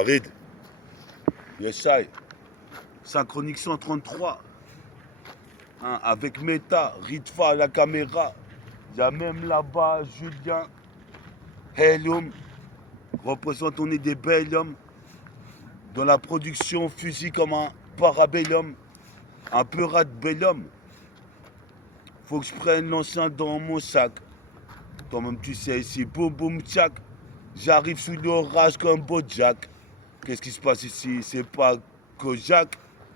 Farid, Yeshai, Synchronique 133, hein, avec Meta, Ritva à la caméra. Il y a même là-bas Julien, Helium, représente on est des bels hommes. Dans la production, fusil comme un parabellum, un peu rat de bel homme. Faut que je prenne l'ancien dans mon sac. Toi-même tu sais ici, boum boum tchac. J'arrive sous l'orage comme Bojack. Qu'est-ce qui se passe ici? C'est pas Kojak.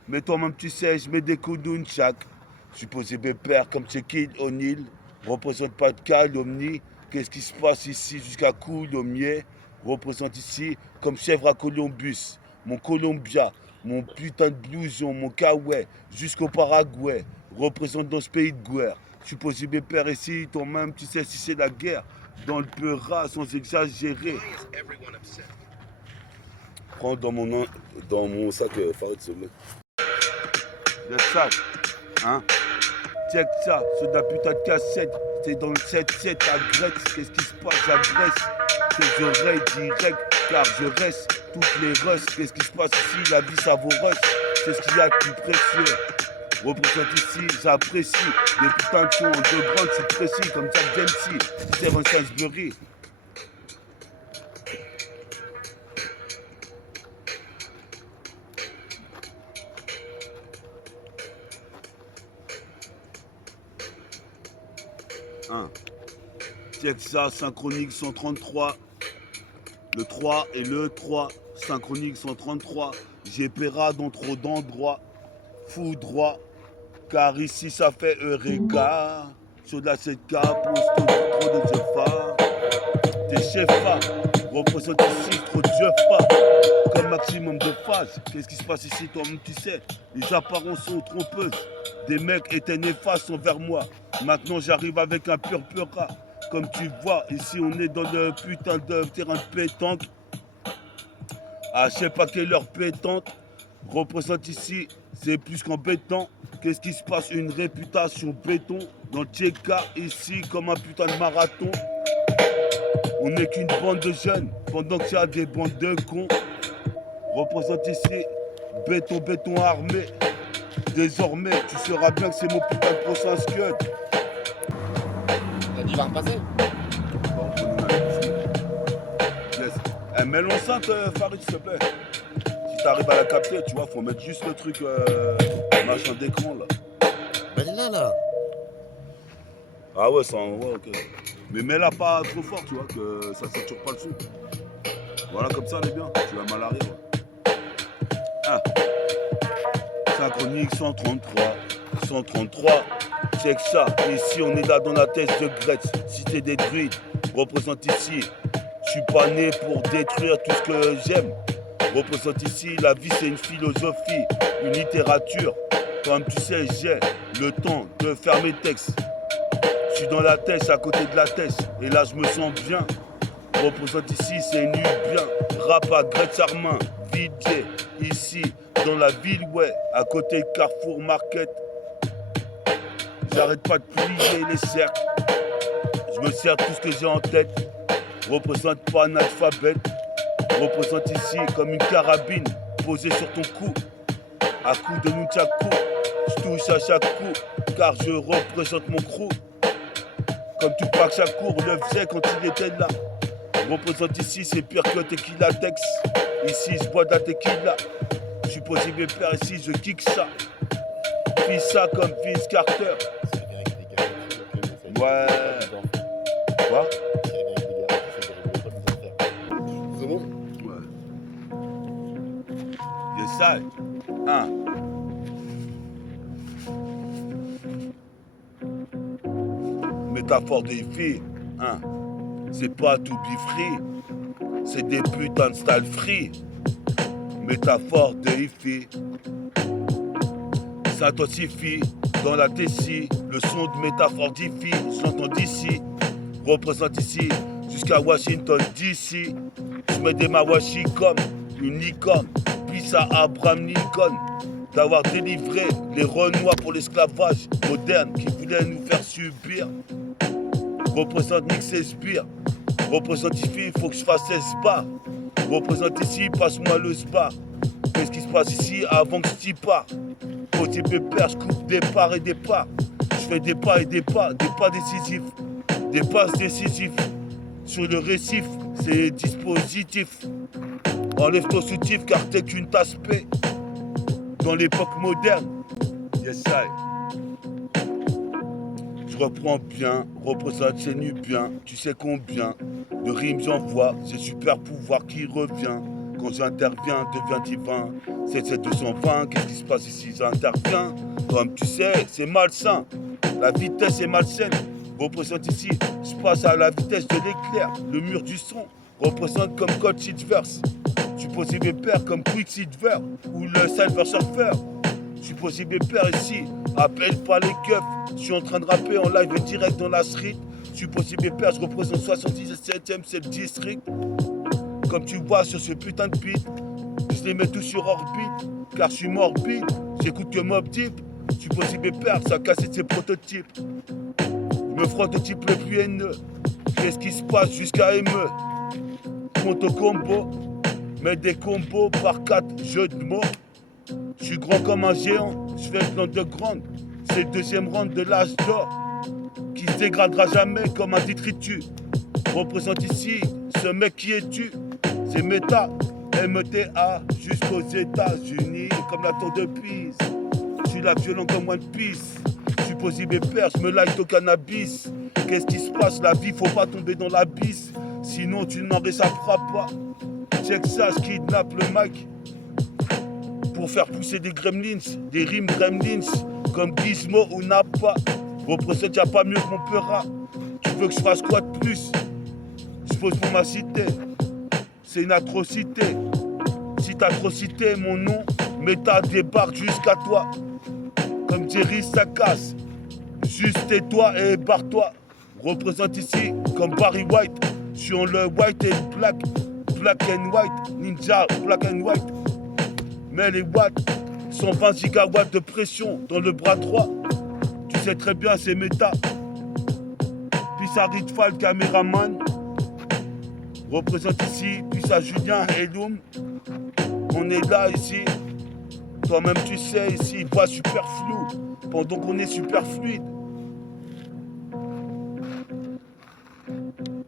Mais toi-même tu sais, je mets des coups d'une chaque. Supposé père comme Shaquille O'Neal. Représente pas de calomnie. Qu'est-ce qui se passe ici jusqu'à Coulommiers? Représente ici comme chèvre à Columbus. Mon Columbia, mon putain de blouson, mon kawaii, jusqu'au Paraguay. Représente dans ce pays de guerre. Supposé père ici, toi-même tu sais si c'est la guerre. Dans le peurat sans exagérer. Prends dans mon sac, Farid, s'il te plaît. Le sac, hein? Check ça, c'est de la putain de cassette. C'est dans le 7-7 à Grèce. Qu'est-ce qui se passe à Grèce? Tes oreilles direct, car je reste toutes les russes. Qu'est-ce qui se passe ici? La vie savoureuse, c'est ce qu'il y a de plus précieux. Représente ici, j'apprécie des putains de sons de grande, c'est précis comme Jack Dempsey, Stephen Sainsbury. Hein. Check ça, Synchronique 133, le 3 et le 3, Synchronique 133, j'ai paiera dans trop d'endroits, fou droit, car ici ça fait Eureka, sur de la 7K, pose trop de Jeffa, t'es chefa, représente ici trop de Jeffa, comme maximum de phase, qu'est-ce qui se passe ici toi-même tu sais, les apparences sont trompeuses, des mecs étaient néfastes envers moi, maintenant j'arrive avec un pur rat. Comme tu vois, ici on est dans le putain de terrain de pétanque. À je sais pas quelle heure pétante. Représente ici, c'est plus qu'embêtant. Qu'est-ce qui se passe? Une réputation béton. Dans le Tcheka, ici, comme un putain de marathon. On n'est qu'une bande de jeunes, pendant qu'il y a des bandes de cons. Représente ici, béton armé. Désormais, tu sauras bien que c'est mon putain de prochain scud. T'as dit va repasser? Yes. Eh, mets l'enceinte, Farid, s'il te plaît. Si t'arrives à la capter, tu vois, faut mettre juste le truc machin d'écran là. Elle est là. Ah ouais, ça envoie, ok. Mais mets-la pas trop fort, tu vois, que ça sature pas le son. Voilà, comme ça, elle est bien. Tu vas mal arriver. Ah. Synchronique 133. Check ça. Ici, on est là dans la thèse de Gretz. Cité des druides. Représente ici. Je suis pas né pour détruire tout ce que j'aime. Représente ici. La vie, c'est une philosophie, une littérature. Comme tu sais, j'ai le temps de faire mes textes. Je suis dans la tête, à côté de la tête. Et là, je me sens bien. Représente ici, c'est nu bien. Rap à Gretz Armin. Vidier. Ici, dans la ville, ouais. À côté de Carrefour Market. J'arrête pas de plier les cercles. Je me sers tout ce que j'ai en tête. Représente pas un alphabet. Représente ici comme une carabine posée sur ton cou. À coup de nunchaku, je touche à chaque coup. Car je représente mon crew. Comme Tupac Shakur le faisait quand il était là. Représente ici, c'est pire que Tequila Tex. Ici, je bois de la tequila. Je suis posé mes pères ici, je kick ça. Fais ça comme Vince Carter. Ouais. Quoi? C'est bon? Ouais. Yes, I. Hein. Métaphore des filles, hein. C'est pas to be free. C'est des putains de style free. Métaphore des filles. S'intensifie dans la tessie. Le son de métaphore diffie, j'entends d'ici. Représente ici jusqu'à Washington DC. Je mets des mawashi comme une licorne. Puis à Abraham Lincoln d'avoir délivré les Renois pour l'esclavage moderne qui voulait nous faire subir. Représente Nick Shakespeare. Représente ici, il faut que je fasse 16 bars. Représente ici, passe-moi le spa. Qu'est-ce qui se passe ici avant que je t'y parte? Côté pépère, je coupe des parts et des pas. Je fais des pas et des pas décisifs. Des passes décisifs. Sur le récif, c'est dispositif. Enlève ton soutif car t'es qu'une tasse P. Dans l'époque moderne, yes I. Je reprends bien, représente c'est nu bien. Tu sais combien de rimes j'envoie, c'est super pouvoir qui revient. Quand j'interviens, devient divin. 77220, qu'est-ce qui se passe ici? J'interviens. Comme tu sais, c'est malsain. La vitesse est malsaine. Représente ici, je passe à la vitesse de l'éclair. Le mur du son représente comme Code Silverse. Je suis possible père comme Quicksilver ou le Silver Surfer. Je suis possible père ici, appelle pas les keufs. Je suis en train de rapper en live et direct dans la street. Je suis possible père, je représente 77ème, c'est le district. Comme tu vois sur ce putain de beat, je les mets tous sur orbite, car je suis morbide, j'écoute que Mob Deep. Je suis possible père, ça casse ses prototypes. Je me frotte au type le plus haineux. Qu'est-ce qui se passe jusqu'à émeu? Compte au combo, mets des combos par 4 jeux de mots. Je suis grand comme un géant, je fais le plan de grande. C'est le deuxième round de l'âge d'or, qui se dégradera jamais comme un détritus. Représente ici ce mec qui est tu. C'est méta, M-E-T-A, jusqu'aux États-Unis, comme la tour de Pise. Je suis là violent comme One Piece. Je suis possible père, je me like au cannabis. Qu'est-ce qui se passe? La vie, faut pas tomber dans l'abysse. Sinon tu n'en réchapperas pas. Check ça, je kidnappe le mic pour faire pousser des gremlins, des rimes gremlins, comme Gizmo ou Nappa. Représente, y'a pas mieux que mon peurat. Tu veux que je fasse quoi de plus? Je pose pour ma cité, c'est une atrocité. Si t'as trop cité mon nom, Méta débarque jusqu'à toi. Comme Jerry ça casse, juste tais-toi et barre-toi. Représente ici comme Barry White. Je suis en le white and black, black and white, ninja, black and white. Mais les watts, 120 gigawatts de pression dans le bras droit. Tu sais très bien, c'est méta. Puis ça Ritfall, caméraman. Représente ici, puis ça Julien et Loum. On est là ici. Toi-même tu sais, ici, voix super flou. Pendant qu'on est super fluide.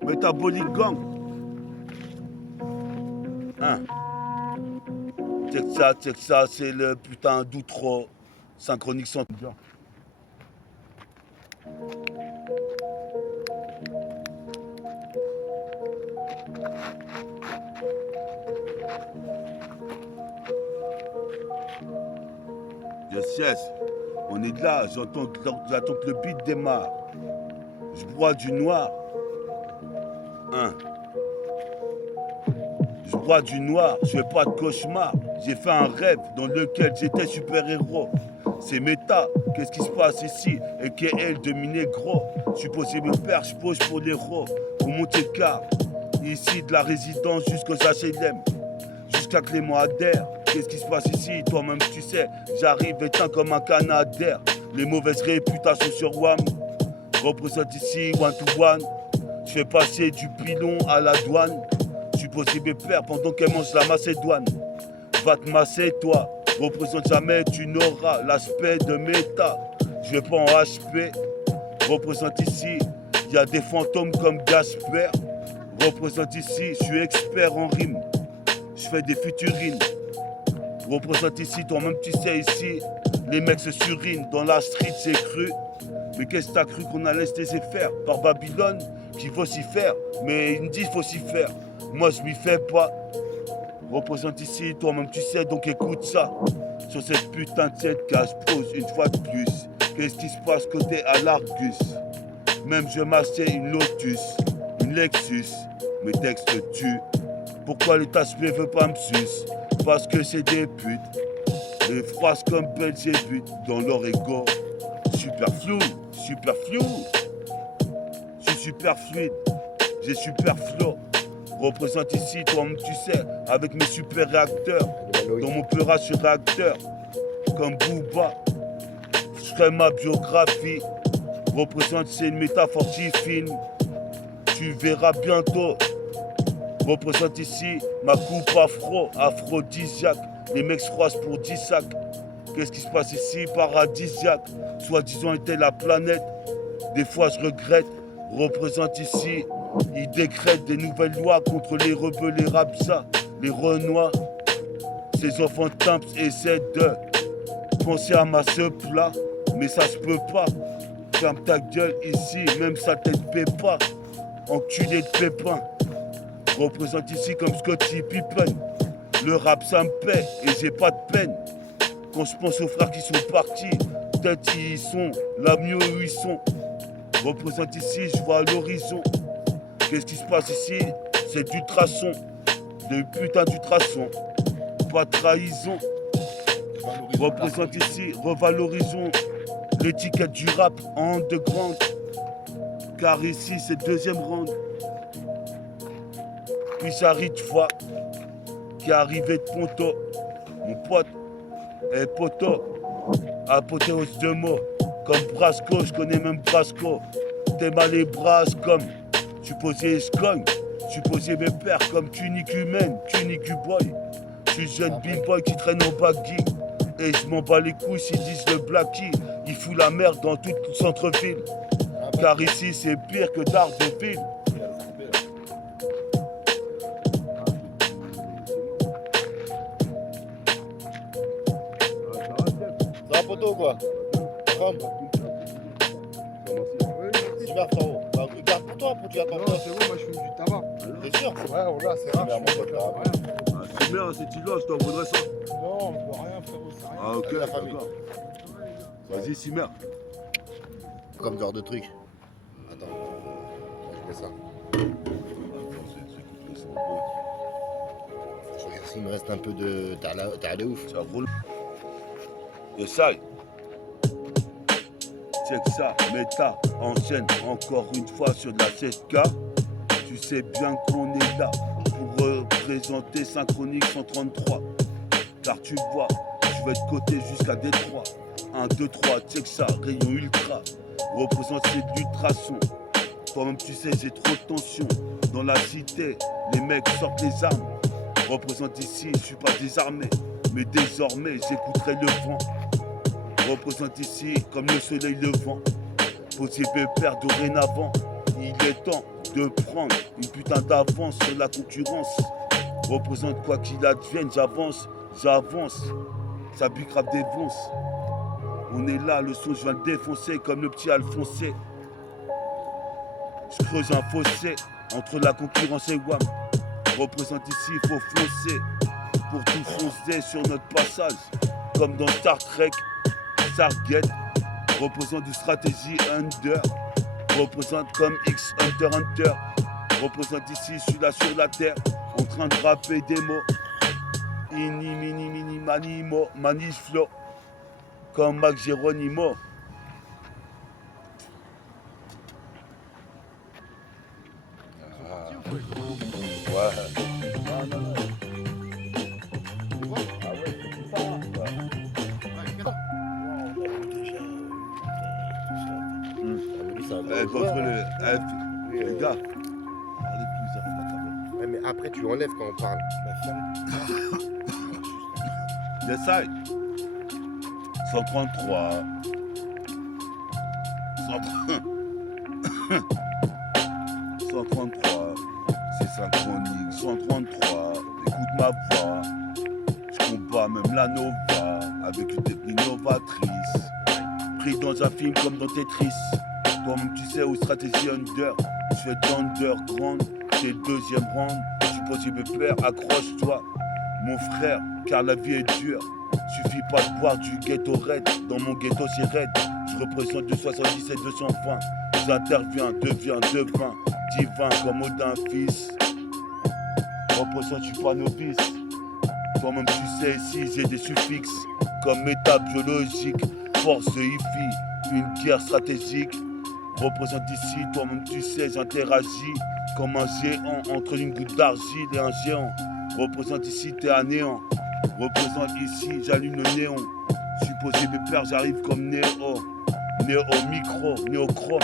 Métabolique gang. Hein? Check ça, c'est le putain d'outro. Synchronique sans bien. Yes, on est là, j'attends que le beat démarre. Je bois du noir. Hein. Je bois du noir, je fais pas de cauchemar. J'ai fait un rêve dans lequel j'étais super-héros. C'est méta, qu'est-ce qui se passe ici? Et qu'elle de négro. Je suis possible père, je pose pour l'héros. Pour monter le car, ici de la résidence jusqu'aux HLM. Jusqu'à Clément adhère. Qu'est-ce qui se passe ici? Toi-même tu sais, j'arrive éteint comme un canadair. Les mauvaises réputations sur WAM. Représente ici one to one. Je fais passer du pilon à la douane. Je suis possible père pendant qu'elle mange la macédoine. Va te masser toi. Représente jamais, tu n'auras l'aspect de méta. Je vais pas en HP. Représente ici, il y a des fantômes comme Gasper. Représente ici, je suis expert en rime. Je fais des futurines. Représente ici, toi-même tu sais ici, les mecs se surinent. Dans la street c'est cru. Mais qu'est-ce que t'as cru qu'on allait se laisser faire par Babylone qu'il faut s'y faire? Mais ils me disent faut s'y faire. Moi je m'y fais pas. Représente ici, toi-même tu sais, donc écoute ça. Sur cette putain de cette case, pose une fois de plus. Qu'est-ce qui se passe côté à l'Argus? Même je m'assieds une Lotus, une Lexus, mes textes tuent. Pourquoi les tasse-pieds veut pas me suce? Parce que c'est des putes. Les phrases comme Belzébuth dans leur ego. Super flou, super flou. Je suis super fluide, j'ai super flow. Représente ici, toi-même tu sais, avec mes super réacteurs. Dans mon peura sur réacteur, comme Booba. Je ferai ma biographie. Représente, c'est une métaphore qui filme. Tu verras bientôt Représente ici ma coupe aphrodisiaque. Les mecs se croisent pour 10 sacs. Qu'est-ce qui se passe ici? Paradisiaque. Soi-disant était la planète. Des fois je regrette. Représente ici. Ils décrètent des nouvelles lois contre les rebeux, les rapsas, les renois. Ces enfants timps essaient de penser à ma plat, mais ça se peut pas. Ferme ta gueule ici, même sa tête paie pas. Enculé de pépin. Représente ici comme Scottie Pippen. Le rap ça me paie et j'ai pas de peine. Quand je pense aux frères qui sont partis, peut-être ils y sont, là mieux où ils sont. Représente ici, je vois à l'horizon. Qu'est-ce qui se passe ici? C'est du traçon. De putain d'ultrason. Pas de trahison. Représente ici, revalorisons l'étiquette du rap en underground. Car ici c'est deuxième round. Puis j'arrive de fois qui est arrivé de Ponto. Mon pote est poto. Apothéose de mots. Comme Brasco, je connais même Brasco. T'es mal les bras comme supposé je cogne. Supposé mes pères comme tunique humaine, tunique boy. Je suis jeune b-boy qui traîne en baggy. Et je m'en bats les couilles s'ils disent le Blackie. Il fout la merde dans tout le centre-ville. Car ici c'est pire que Daredevil. Ça va poteau quoi? Comme super frérot. Bah, garde pour toi, pour tu attends. Non, c'est bon, moi je fume du tabac. T'es sûr? Ouais, voilà, c'est rare. Super, mon pote, là. C'est bien, c'est Tilo, je t'en voudrais ça. Non, je bois rien, frérot, c'est rien. Ah ok, La famille. d'accord. Vas-y, Simer. Comme genre de truc. Attends. Je fais ça. Je regarde s'il me reste un peu de. T'es allé ouf. Ça roule. Essaye. Check ça, méta, enchaîne encore une fois sur de la 7K. Tu sais bien qu'on est là pour représenter Synchronique 133. Car tu vois, je vais de côté jusqu'à Détroit. 1, 2, 3, check ça, rayon ultra. Représente c'est de l'ultrason. Toi-même tu sais, j'ai trop de tension. Dans la cité, les mecs sortent les armes. Représente ici, je suis pas désarmé. Mais désormais, j'écouterai le vent. Représente ici comme le soleil levant. Posé pépère dorénavant. Il est temps de prendre une putain d'avance sur la concurrence. Représente quoi qu'il advienne, j'avance. Ça pique grave des vonces. On est là, le son je viens le défoncer comme le petit Alphonsé. Je creuse un fossé entre la concurrence et WAM. Représente ici, il faut foncer pour tout foncer sur notre passage. Comme dans Star Trek, Stargate. Représente du stratégie under. Représente comme X Hunter Hunter. Représente ici, je suis là sur la terre, en train de rapper des mots. Ini mini mini manimo, maniflo. Comme Mac Geronimo. Contre les gars, allez plus à la caméra. Ouais, mais après tu enlèves quand on parle. J'essaye. 133. 133. C'est synchronique. 133. Écoute ma voix. Je combats même la Nova avec une technique novatrice. Pris dans un film comme dans Tetris. Toi-même tu sais où stratégie under. Je fais d'underground. C'est le deuxième round. Je suis possible père, accroche-toi. Mon frère, car la vie est dure. Suffit pas de boire du ghetto red. Dans mon ghetto c'est red. Je représente de 77 220. J'interviens, deviens devin. Divin comme Odin fils. Représente, je suis pas novice. Toi-même tu sais ici j'ai des suffixes. Comme état biologique. Force IFI. Une guerre stratégique. Représente ici, toi-même tu sais, j'interagis. Comme un géant entre une goutte d'argile et un géant. Représente ici, t'es à néant. Représente ici, j'allume le néon. Supposé mes pères, j'arrive comme Néo. Néo micro, néochrome.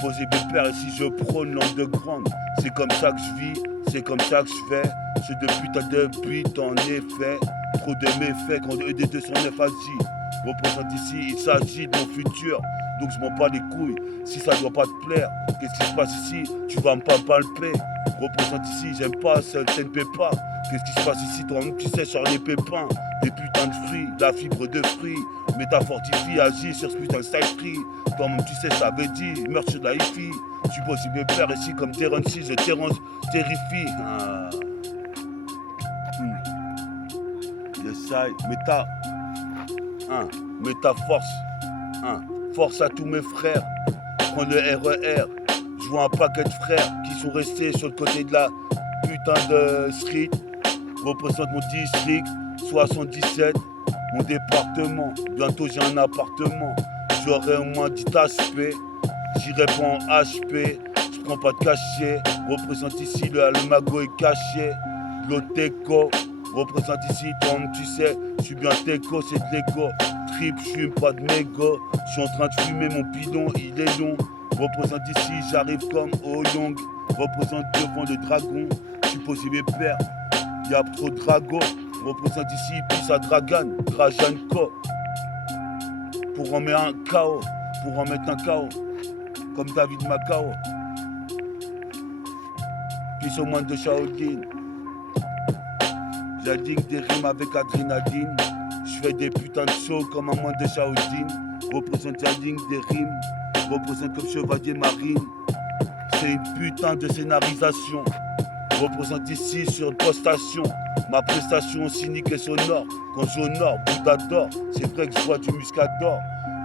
posé mes pères et si je prône l'underground. C'est comme ça que je vis, c'est comme ça que je fais. C'est de putain de but en effet. Trop de méfaits quand ED 209 agit. Représente ici, il s'agit de mon futur. Donc je m'en bats les couilles, si ça doit pas te plaire. Qu'est-ce qui se passe ici? Tu vas me pas palper. Représente ici, j'aime pas, ça ne paie pas. Qu'est-ce qui se passe ici? Toi-même tu sais sur les pépins. Des putains de fruits, la fibre de fruits. Métafortifie, agit sur ce putain de side-free. Toi-même tu sais, ça veut dire, meurtre sur la hi-fi. Tu peux aussi me faire ici comme Terence, si je terrifie. Ah. Yes, I, méta. Méta force. Force à tous mes frères. Prends le RER. Je vois un paquet de frères qui sont restés sur le côté de la putain de street. Représente mon district, 77, mon département. Bientôt j'ai un appartement. J'aurai au moins 10 aspects. J'irai pas en HP. Je prends pas de cachet. Représente ici le magot est caché. L'Oteco. Représente ici, toi tu sais, je suis bien teco, c'est de l'ego. Trip, je fume pas de mégo. Je suis en train de fumer mon bidon, il est long. Représente ici, j'arrive comme Oh Young. Représente devant le dragon. Je suis posé mes pères, y'a trop de dragons. Représente ici, puis ça dragane, Drajanko. Pour en mettre un KO, pour en mettre un KO. Comme David Macao. Puis au moins de Shaolin. J'aligne des rimes avec adrénaline. Je fais des putains de sauts comme un moine de Shaolin. Représente la ligne des rimes. Représente comme chevalier marine. C'est une putain de scénarisation. Représente ici sur une postation. Ma prestation cynique et sonore. Quand j'honore, Bouddha d'or. C'est vrai que je bois du muscador.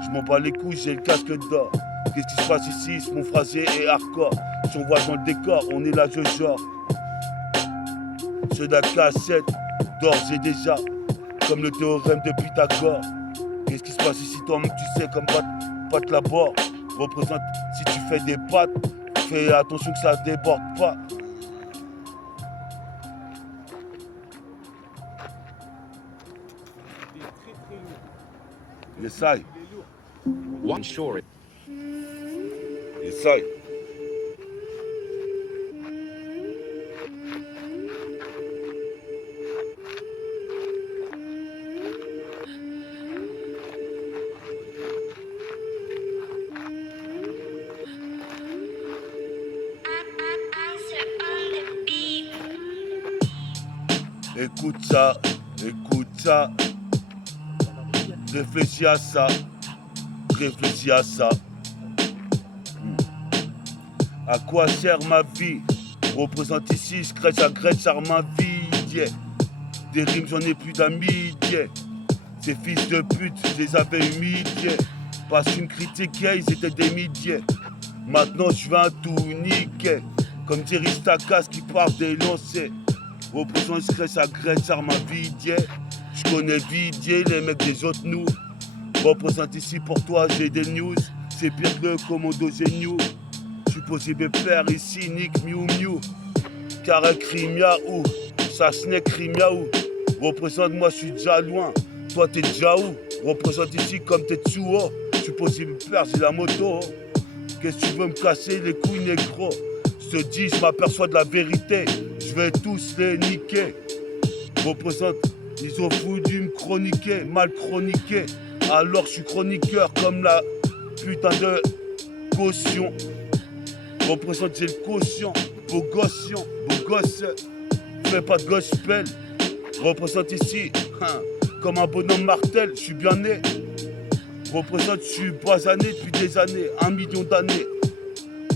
Je m'en bats les couilles, j'ai le casque d'or. Qu'est-ce qui se passe ici? Mon phrasé est hardcore. Si on voit dans le décor, on est là je genre. C'est la cassette d'ores et déjà, comme le théorème de Pythagore. Qu'est-ce qui se passe ici, toi-même tu sais, comme Pat Laborde. Représente, si tu fais des pattes, fais attention que ça déborde pas. Essaye. One sure. Essaye. Écoute ça, réfléchis à ça, À quoi sert ma vie? Représente ici, je crèche à grèche à ma vie, yeah. Des rimes, j'en ai plus d'amis, yeah. Ces fils de pute, je les avais humiliés. Parce qu'ils me critiquaient, ils étaient des milliers. Maintenant, je viens tout niquer. Comme Jerry Stakas qui part des lancers. Représente stress à grèce à ma vie, yeah. Je connais Vidier, les mecs des autres nous. Représente ici pour toi, j'ai des news. C'est pire que le Commando Géniou. Je suis posé mes pères ici, Nick Miu Miu. Carré Crimia ou ça snack Crimia ou. Représente moi, je suis déjà loin. Toi t'es déjà où? Représente ici comme t'es dessous haut. Je suis posé mes pères, j'ai la moto. Qu'est-ce que tu veux me casser les couilles négro? Je te dis, je m'aperçois de la vérité. Je vais tous les niquer. Représente, ils ont voulu me chroniquer, mal chroniquer. Alors je suis chroniqueur comme la putain de caution. Représente, j'ai le quotient. Beau gosse, fais pas de gospel. Représente ici, comme un bonhomme martel, je suis bien né. Représente, je suis basané depuis des années, 1 million d'années.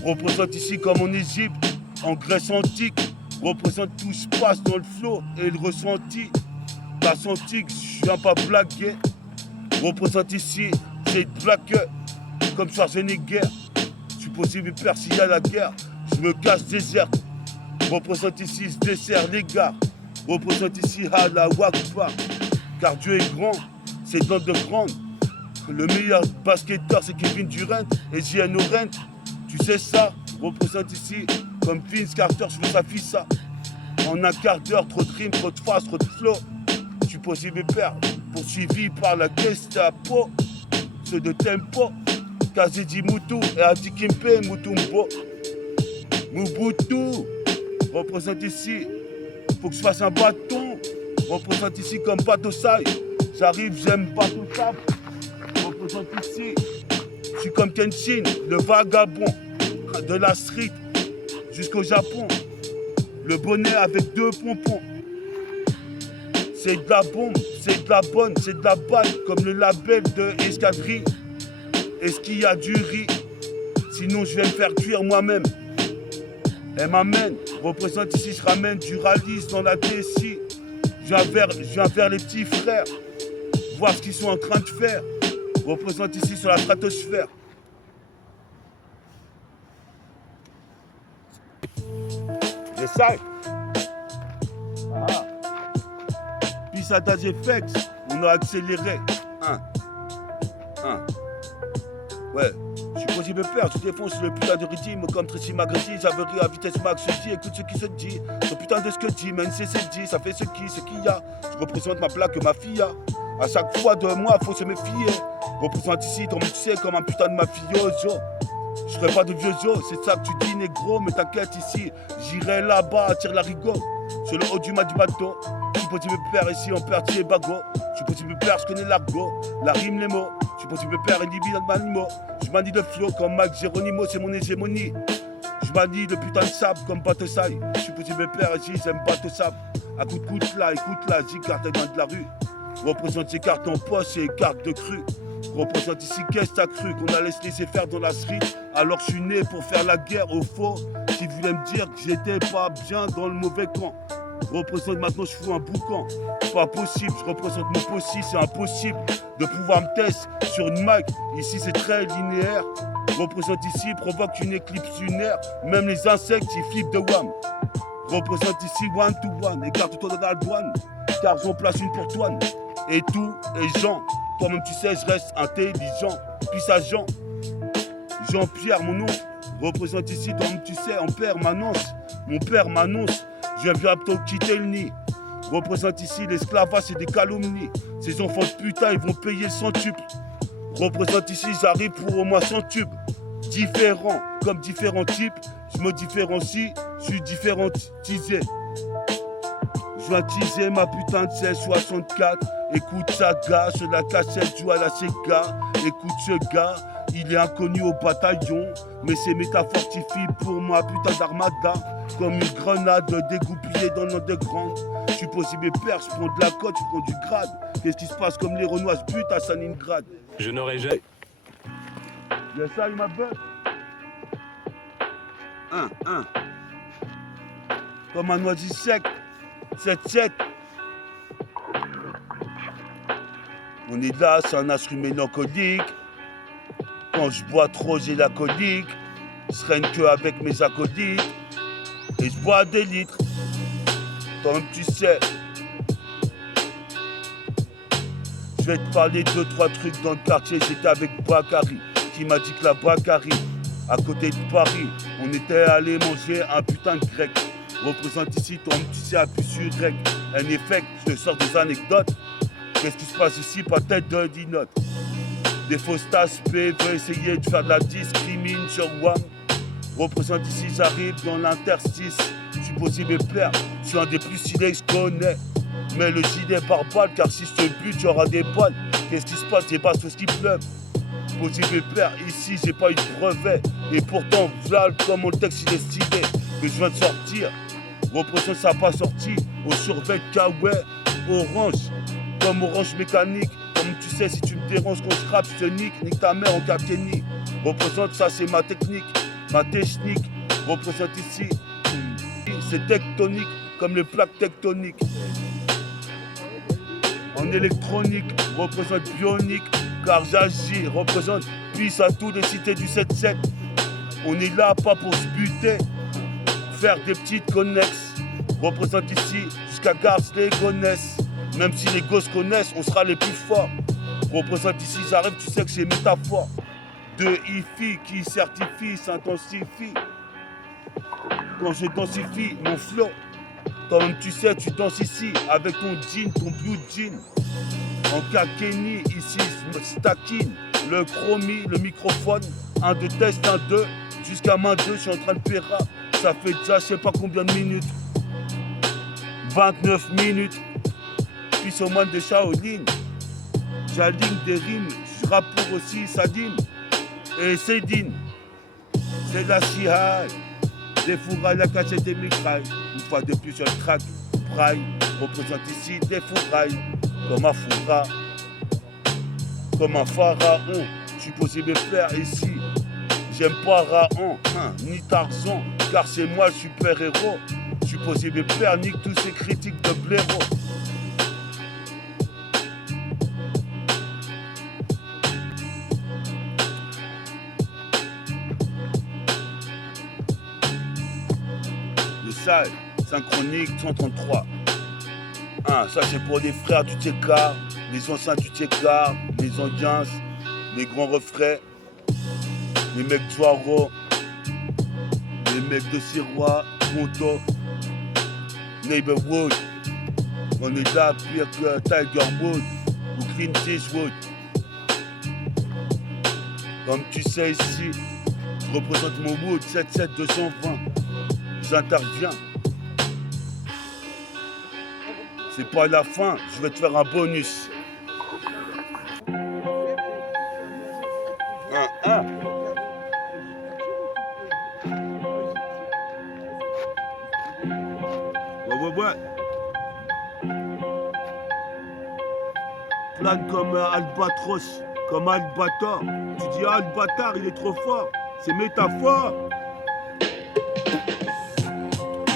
Représente ici comme en Égypte, en Grèce antique. Représente tout se passe dans le flot et le ressenti. T'as senti que je viens pas blaguer. Représente ici, c'est blague comme Schwarzenegger. Je suis possible père s'il y a la guerre. Je me cache désert. Représente ici ce dessert les gars. Représente ici Allah Wakbar. Car Dieu est grand, c'est dans de grande. Le meilleur basketteur c'est Kevin Durant et J.N. Orent. Tu sais ça? Représente ici comme Vince Carter, je veux sa fille ça. En un quart d'heure, trop de rimes, trop de phrases, trop de flow. Je suis possible père, poursuivi par la Gestapo. Ceux de tempo, Kazedi Moutou et Adi Kimpe Moutumbo. Mobutu représente ici. Faut que je fasse un bâton. Représente ici comme Batosai. J'arrive, j'aime Batosai. Représente ici. Je suis comme Kenshin, le vagabond de la street jusqu'au Japon. Le bonnet avec 2 pompons. C'est de la bombe, c'est de la bonne, c'est de la balle, comme le label de Escadrille. Est-ce qu'il y a du riz? Sinon je vais me faire cuire moi-même. Elle m'amène, représente ici, je ramène du ralice dans la TSI. Je viens vers les petits frères, voir ce qu'ils sont en train de faire. Représente ici sur la stratosphère. J'essaie. Ah. Puis ça t'a effects, on a accéléré. Ouais, je suis possible peur, je défonce le putain de rythme comme Tracy McGrady, j'avais ri à vitesse max, je dis, écoute ce qui se dit, ce putain de ce que dit, même si c'est dit, ça fait ce qu'il y a. Je représente ma plaque, ma fille a. À chaque fois de moi, faut se méfier. Représente ici, ton tu sais, comme un putain de mafioso. Je ferai pas de vieux os, c'est ça que tu dis, négro, mais t'inquiète ici, j'irai là-bas, tire la rigole. Sur le haut du mât du bateau, je suis possible père ici, on perd tiers bagot. Je suis possible père, je connais l'argot, la rime, les mots. Je suis possible père, il dit dans le manimo. Je manie le flow comme Mac Geronimo, c'est mon hégémonie. Je manie le putain de sable comme Batosai. Je suis possible père ici, j'aime Batosai. À coup de écoute là, j'écarte dans de la rue. Représente ces cartes en poche et cartes de cru. Représente ici qu'est-ce que t'as cru qu'on allait se laisser faire dans la street. Alors je suis né pour faire la guerre au faux. Qui voulait me dire que j'étais pas bien dans le mauvais camp. Représente maintenant je fous un boucan. Pas possible, je représente mon possible, c'est impossible de pouvoir me tester sur une mic. Ici c'est très linéaire. Représente ici, provoque une éclipse lunaire. Même les insectes ils flippent de wham. Représente ici one to one, écarte-toi de la douane. Car j'en place une pour toi. Et tout est Jean. Toi-même tu sais, je reste intelligent. Puis ça Jean-Pierre, mon oncle, représente ici, toi-même tu sais, en permanence. Mon père m'annonce, je viens bientôt quitter le nid. Représente ici l'esclavage et des calomnies. Ces enfants de putain, ils vont payer le centuple. Représente ici, j'arrive pour au moins 100 tubes. Différents, comme différents types. Je me différencie, je suis différentisé. Je viens teaser ma putain de 1664. Écoute ça, gars, sur la cassette, joue à la Sega. Écoute ce gars, il est inconnu au bataillon. Mais ses métaphores fortifient pour moi, putain d'armada. Comme une grenade dégoupillée dans l'underground. Je suis possible père, je prends de la cote, je prends du grade. Qu'est-ce qui se passe comme les Renois se butent à Stalingrad? Je n'aurais jamais. Yes, ça, il m'appelle. Comme un oiseau sec. 7-7. On est là, c'est un instrument mélancolique. Quand je bois trop, j'ai la colique. Je traîne que avec mes acolytes. Et je bois des litres. Toi-même, tu sais. Je vais te parler de 2-3 trucs dans le quartier. J'étais avec Bakary, qui m'a dit que la Bakary, à côté de Paris, on était allé manger un putain de grec. Représente ici, toi-même, tu sais, à plus sur grec. Un effet, je te sors des anecdotes. Qu'est-ce qui se passe ici? Pas tête de dinote. Des fausses tasses P veulent essayer de faire de la discrimine sur WAM. Représente ici, j'arrive dans l'interstice. Je suis possible père, je suis un des plus stylés que je connais. Mais le gilet par balle, car si je te bute, tu auras des balles. Qu'est-ce qui se passe? J'ai pas ce qui pleuve. Possible père, ici j'ai pas eu de brevet. Et pourtant, voilà comment le texte il est stylé. Que je viens de sortir. Représente ça n'a pas sorti. Au survêt Kawaii, orange. Comme orange mécanique. Comme tu sais, si tu me déranges quand je rappe, je te nique ta mère en Capteni. Représente ça, c'est ma technique, ma technique. Représente ici, c'est tectonique, comme les plaques tectoniques. En électronique, représente bionique, car j'agis, représente puisse à tous les cités du 7-7. On est là pas pour se buter, faire des petites connexes. Représente ici, jusqu'à Garce les gonesse. Même si les gosses connaissent, on sera les plus forts. Représente ici, j'arrive, tu sais que c'est métaphore. De hi-fi qui certifie, s'intensifie. Quand je densifie mon flow, toi-même tu sais, tu danses ici avec ton jean, ton blue jean. En kakeni, ici, je me stackine. le chromie, le microphone. 1, 2, test, 1, 2. Jusqu'à main 2, je suis en train de péra. Ça fait déjà je sais pas combien de minutes. 29 minutes. Puis au moine de Shaolin. J'aligne des rimes. Je rappe pour aussi Sadim. Et Cédine. C'est la chihal. Des fourrailles, la cachette des mitrailles. Une fois de plus, je le craque. Braille représente ici des fourrailles. Comme un fourra. Comme un pharaon. Je suis posé me faire ici. J'aime pas Raon, ni Tarzan, car c'est moi le super-héros. Je suis posé mes pères, nique tous ces critiques de blaireau. Le sale, synchronique 133. Ça c'est pour les frères du Tchéka, les anciens du Tchéka, les Indiens, les grands refrains. Les mecs de Joaro, les mecs de Sirois, Monto, Neighborhood. On est là pire que Tiger Wood ou Clint Eastwood. Comme tu sais ici, je représente mon Wood 77220. J'interviens. C'est pas la fin, je vais te faire un bonus. Ouais. Plane comme Albatros, comme Albator. Tu dis Albatar, il est trop fort. C'est métaphore.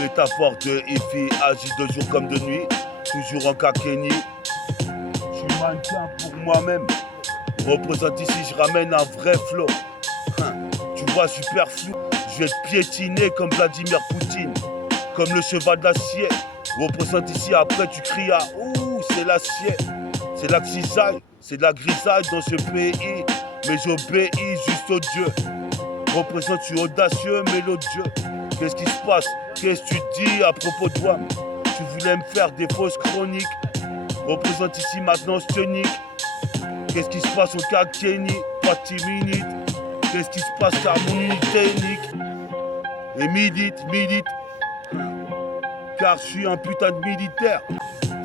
Métaphore de Ifi, agit de jour comme de nuit. Toujours en Kakeni. Je suis mannequin pour moi-même. Représente ici, je ramène un vrai flow. Tu vois, super flou. Je vais te piétiner comme Vladimir Poutine. Comme le cheval d'acier. Représente ici, après tu cries à ouh, c'est l'acier. C'est la cisaille, c'est de la grisaille dans ce pays. Mais j'obéis juste au Dieu. Représente, je suis audacieux, mélodieux. Qu'est-ce qui se passe? Qu'est-ce que tu dis à propos de moi? Tu voulais me faire des fausses chroniques. Représente ici, maintenant je te nique. Qu'est-ce qui se passe au cas de Kenny? Pas de 10 minutes. Qu'est-ce qui se passe car mon unité est unique? Et midite. Car je suis un putain de militaire.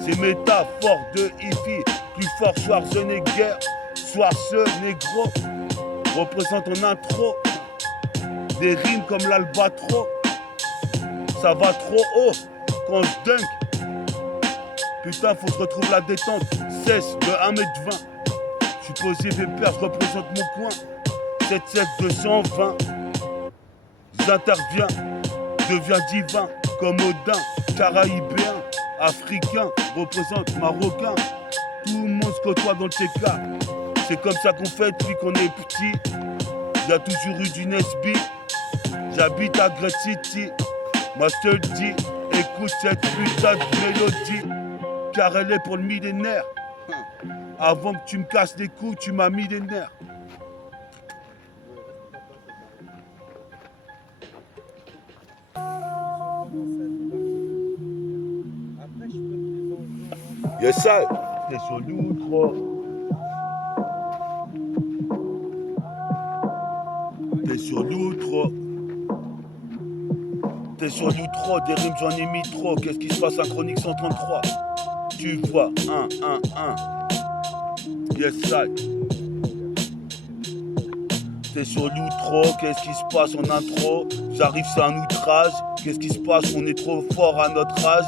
C'est métaphore de Ifi. Plus fort Schwarzenegger, Schwarzenegro. Représente en intro des rimes comme l'albatros. Ça va trop haut quand je dunk. Putain, faut que je retrouve la détente. Cesse de 1m20. Je suis posé pépère, je représente mon coin. 77220. J'interviens, deviens divin. Comme Odin, caraïbéen, africain, représente marocain. Tout le monde se côtoie dans le TK. C'est comme ça qu'on fait depuis qu'on est petit. Il y a toujours eu du Nesby. J'habite à Great City. Moi je te le dis, écoute cette putain de mélodie. Car elle est pour le millénaire. Avant que tu me casses les couilles, tu m'as mis les nerfs. Yes, sir. T'es sur l'outro. T'es sur l'outro. T'es sur l'outro. Des rimes, j'en ai mis trop. Qu'est-ce qui se passe? Synchronique 133. Tu vois, 1. Yes, sir. T'es sur l'outro. Qu'est-ce qui se passe en intro? J'arrive, c'est un outrage. Qu'est-ce qui se passe? On est trop fort à notre âge.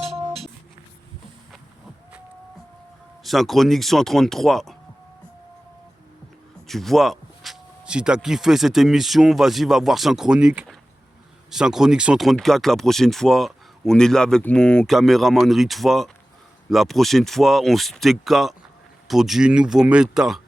Synchronique 133. Tu vois, si t'as kiffé cette émission, vas-y, va voir Synchronique. Synchronique 134 la prochaine fois. On est là avec mon caméraman Ritva. La prochaine fois, on se TK pour du nouveau méta.